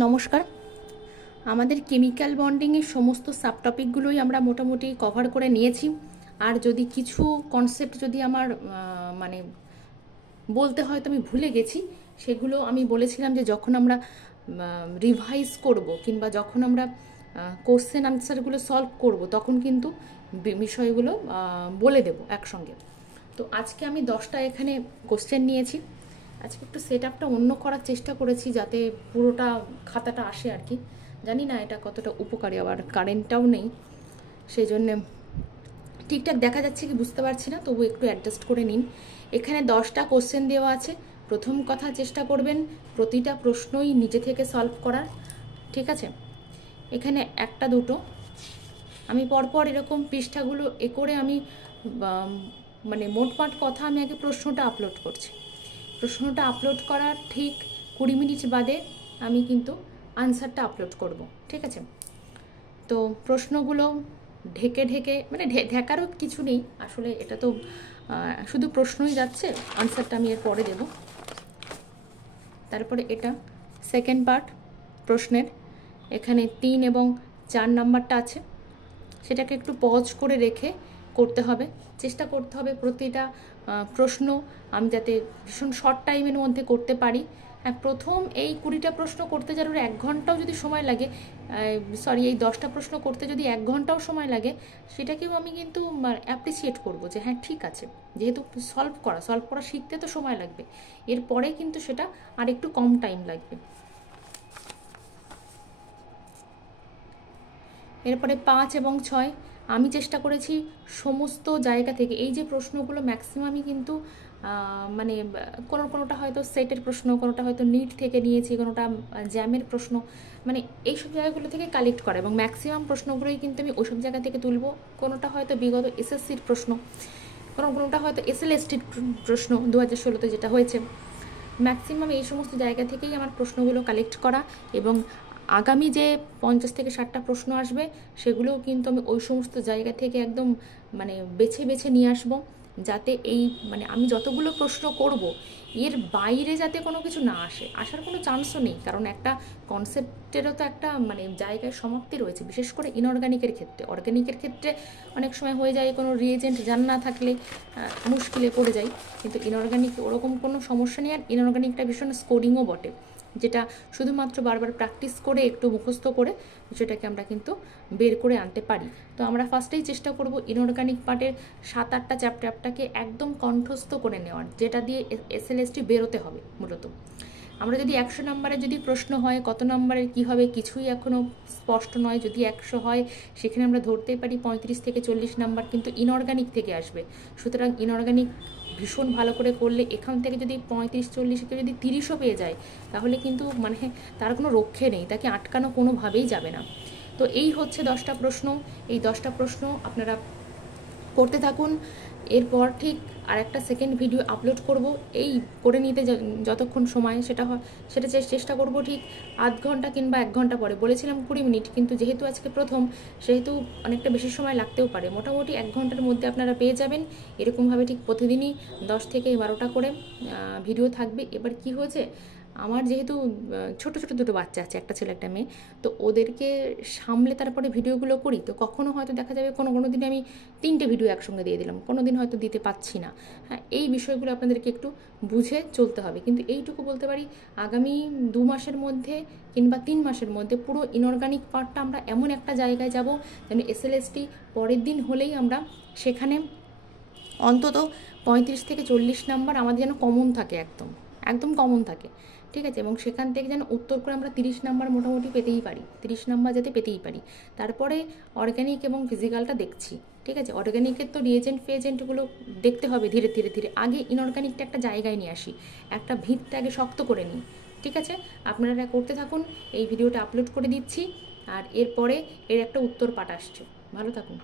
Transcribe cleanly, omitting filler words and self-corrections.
নমস্কার। আমাদের কেমিক্যাল বন্ডিংয়ের সমস্ত সাবটপিকগুলোই আমরা মোটামুটি কভার করে নিয়েছি। আর যদি কিছু কনসেপ্ট যদি আমার মানে বলতে হয়তো আমি ভুলে গেছি, সেগুলো আমি বলেছিলাম যে যখন আমরা রিভাইজ করব কিংবা যখন আমরা কোশ্চেন আনসারগুলো সলভ করব তখন কিন্তু বিষয়গুলো বলে দেব একসঙ্গে। তো আজকে আমি 10টা এখানে কোশ্চেন নিয়েছি। আজকে একটু সেট আপটা অন্য করার চেষ্টা করেছি যাতে পুরোটা খাতাটা আসে আর কি। জানি না এটা কতটা উপকারী, আবার কারেন্টটাও নেই, সেই জন্যে ঠিকঠাক দেখা যাচ্ছে কি বুঝতে পারছি না, তবু একটু অ্যাডজাস্ট করে নিন। এখানে 10টা কোশ্চেন দেওয়া আছে। প্রথম কথা, চেষ্টা করবেন প্রতিটা প্রশ্নই নিজে থেকে সলভ করার, ঠিক আছে? এখানে একটা দুটো আমি পরপর এরকম পৃষ্ঠাগুলো করে আমি মানে মোটমাট কথা আমি আগে প্রশ্নটা আপলোড করছি। প্রশ্নটা আপলোড করার ঠিক 20 মিনিট বাদে আমি কিন্তু আনসারটা আপলোড করব, ঠিক আছে? তো প্রশ্নগুলো ঢেকে ঢেকে মানে ঢেকারও কিছু নেই আসলে, এটা তো শুধু প্রশ্নই যাচ্ছে, আনসারটা আমি এর পরে দেব। তারপরে এটা সেকেন্ড পার্ট প্রশ্নের, এখানে 3 এবং 4 নাম্বারটা আছে, সেটাকে একটু পজ করে রেখে করতে হবে। চেষ্টা করতে হবে প্রতিটা প্রশ্ন আমি যাতে ভীষণ শর্ট টাইমের মধ্যে করতে পারি। হ্যাঁ, প্রথম এই 20টা প্রশ্ন করতে যার 1 ঘন্টাও যদি সময় লাগে, সরি এই 10টা প্রশ্ন করতে যদি 1 ঘন্টাও সময় লাগে, সেটাকেও আমি কিন্তু অ্যাপ্রিসিয়েট করব যে হ্যাঁ ঠিক আছে, যেহেতু সলভ করা শিখতে তো সময় লাগবে, এরপরে কিন্তু সেটা আর একটু কম টাইম লাগবে। এরপরে 5 এবং 6 আমি চেষ্টা করেছি সমস্ত জায়গা থেকে, এই যে প্রশ্নগুলো ম্যাক্সিমামই কিন্তু মানে কোনোটা হয়তো সেটের প্রশ্ন, কোনোটা হয়তো নিট থেকে নিয়েছি, কোনোটা জ্যামের প্রশ্ন, মানে এইসব জায়গাগুলো থেকে কালেক্ট করা, এবং ম্যাক্সিমাম প্রশ্নগুলোই কিন্তু আমি ওইসব জায়গা থেকে তুলব। কোনোটা হয়তো বিগত এসএসসির প্রশ্ন, কোনোটা হয়তো এসএলএসটির প্রশ্ন 2016-তে যেটা হয়েছে। ম্যাক্সিমাম এই সমস্ত জায়গা থেকেই আমার প্রশ্নগুলো কালেক্ট করা, এবং আগামী যে 50 থেকে 60টা প্রশ্ন আসবে সেগুলোও কিন্তু আমি ওই সমস্ত জায়গা থেকে একদম মানে বেছে বেছে নিয়ে আসবো, যাতে এই মানে আমি যতগুলো প্রশ্ন করব এর বাইরে যাতে কোনো কিছু না আসার কোনো চান্সও নেই, কারণ একটা কনসেপ্টেরও তো একটা মানে জায়গায় সমাপ্তি রয়েছে, বিশেষ করে ইনঅর্গানিকের ক্ষেত্রে। অর্গানিকের ক্ষেত্রে অনেক সময় হয়ে যায় কোনো রিএজেন্ট জানা না থাকলে মুশকিলে পড়ে যায়, কিন্তু ইনঅর্গানিক ওরকম কোনো সমস্যা নেই। আর ইনঅর্গানিকটা ভীষণ স্কোরিংও বটে, যেটা শুধুমাত্র বারবার প্র্যাকটিস করে একটু মুখস্থ করে সেটাকে আমরা কিন্তু বের করে আনতে পারি। তো আমরা ফার্স্টেই চেষ্টা করব ইনঅর্গানিক পার্টের 7-8টা চ্যাপ্টারটাকে একদম কণ্ঠস্থ করে নেওয়ার, যেটা দিয়ে এসএলএসটি বেরোতে হবে মূলত। আমরা যদি 100 নম্বরের যদি প্রশ্ন হয় কত নম্বরের কি হবে কিছুই এখনও স্পষ্ট নয়। যদি 100 হয় সেখানে আমরা ধরতেই পারি 35 থেকে 40 নাম্বার কিন্তু ইনঅর্গানিক থেকে আসবে। সুতরাং ইনঅর্গানিক ভীষণ ভালো করে করলে এখান থেকে যদি 35-40 যদি 30ও পেয়ে যায়, তাহলে কিন্তু মানে তার কোনো রক্ষে নেই, তাকে আটকানো কোনোভাবেই যাবে না। তো এই হচ্ছে 10টা প্রশ্ন। এই 10টা প্রশ্ন আপনারা করতে থাকুন। এরপর ঠিক আর একটা সেকেন্ড ভিডিও আপলোড করব, এই করে নিতে যতক্ষণ সময় সেটা চেষ্টা করব ঠিক আধ ঘন্টা কিংবা 1 ঘন্টা পরে। বলেছিলাম 20 মিনিট, কিন্তু যেহেতু আজকে প্রথম সেহেতু অনেকটা বেশি সময় লাগতেও পারে। মোটামুটি 1 ঘন্টার মধ্যে আপনারা পেয়ে যাবেন। এরকমভাবে ঠিক প্রতিদিনই 10 থেকে 12টা করে ভিডিও থাকবে। এবার কি হয়েছে, আমার যেহেতু ছোট ছোট দুটো বাচ্চা আছে, একটা ছেলে একটা মেয়ে, তো ওদেরকে সামলে তারপরে ভিডিওগুলো করি। তো কখনো হয়তো দেখা যাবে কোনো দিন আমি 3টে ভিডিও একসঙ্গে দিয়ে দিলাম, কোনো দিন হয়তো দিতে পাচ্ছি না। হ্যাঁ, এই বিষয়গুলো আপনাদেরকে একটু বুঝে চলতে হবে। কিন্তু এইটুকু বলতে পারি, আগামী 2 মাসের মধ্যে কিংবা 3 মাসের মধ্যে পুরো ইনঅর্গানিক পার্টটা আমরা এমন একটা জায়গায় যাব যেন এসএলএসটি পরের দিন হলেই আমরা সেখানে অন্তত 35 থেকে 40 নাম্বার আমাদের যেন কমন থাকে, একদম কমন থাকে, ঠিক আছে? এবং সেখান থেকে যেন উত্তর করে আমরা 30 নাম্বার মোটামুটি পেতেই পারি, 30 নাম্বার যাতে পেতেই পারি। তারপরে অর্গ্যানিক এবং ফিজিক্যালটা দেখছি, ঠিক আছে? অর্গ্যানিকের তো ফিএজেন্টগুলো দেখতে হবে ধীরে ধীরে ধীরে। আগে ইনঅর্গানিকটা একটা জায়গায় নিয়ে আসি, একটা ভিতটা আগে শক্ত করে নিই, ঠিক আছে? আপনারা করতে থাকুন, এই ভিডিওটা আপলোড করে দিচ্ছি, আর এরপরে এর একটা উত্তর পাঠ আসছে। ভালো থাকুন।